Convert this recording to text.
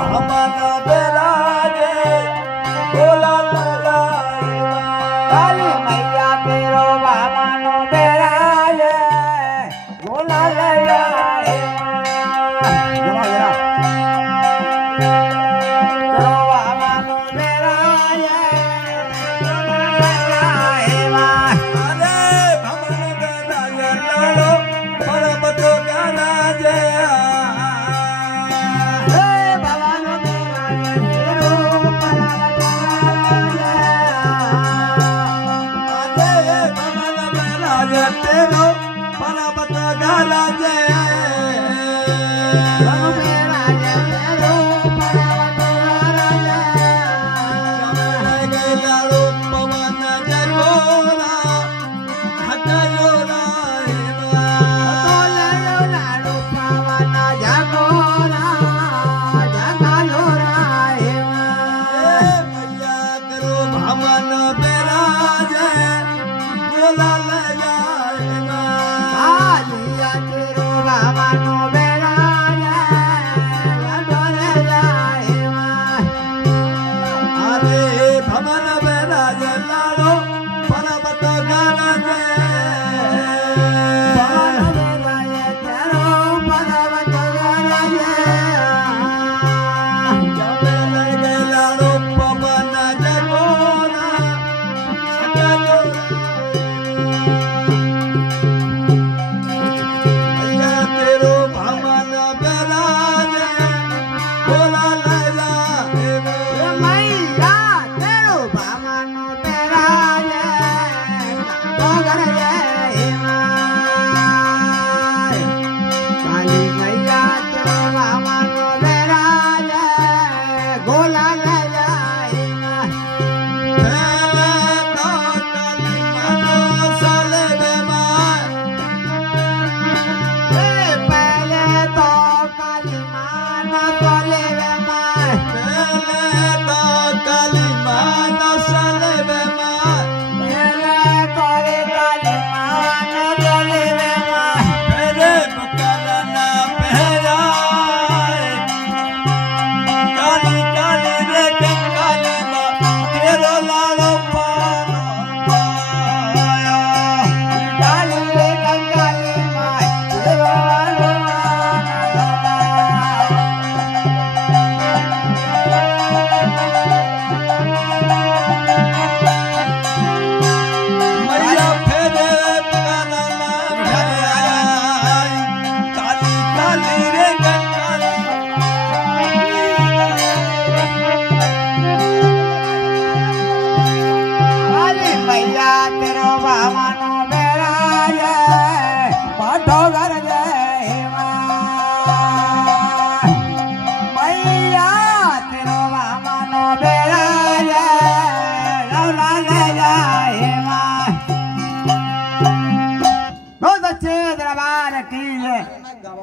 भवन बिराजे गोला लगाएगा काली मैया तेरो भवन बिराजे गोला लगाएगा जरा जरा तेरो भवन बिराजे गोला लगाएगा अरे भवन बिराजे लालो पर्वत गराजे तेरो पर्वत गराजे लाड़ो पवन जगोरा हकजोरा लाड़ो पवन जगोरा जगलोरा मैया तेरो भवन बिराजे गोला लगाएगा कालिया तेरो भवन बिराजे गोला लगाएगा अरे भवन बिराजे लाड़ो पर्वत गराजे लाड़ो पवन जगोरा मैया तेरो भवन बिराजे गोला लगाएगा मैया तेरो भवन बिराजे गोगर जयमा काली मैया तेरो भवन बिराजे गोला लगाएगा पहले तो काली मान तोले वे माय पहले तोले काली मान तोले वे माय काली रे कंगाली माय देवालो काली मैया तेरो भवन बिराजे पाठो घर जयमा मैया तेरो भवन बिराजे लौला ले जाए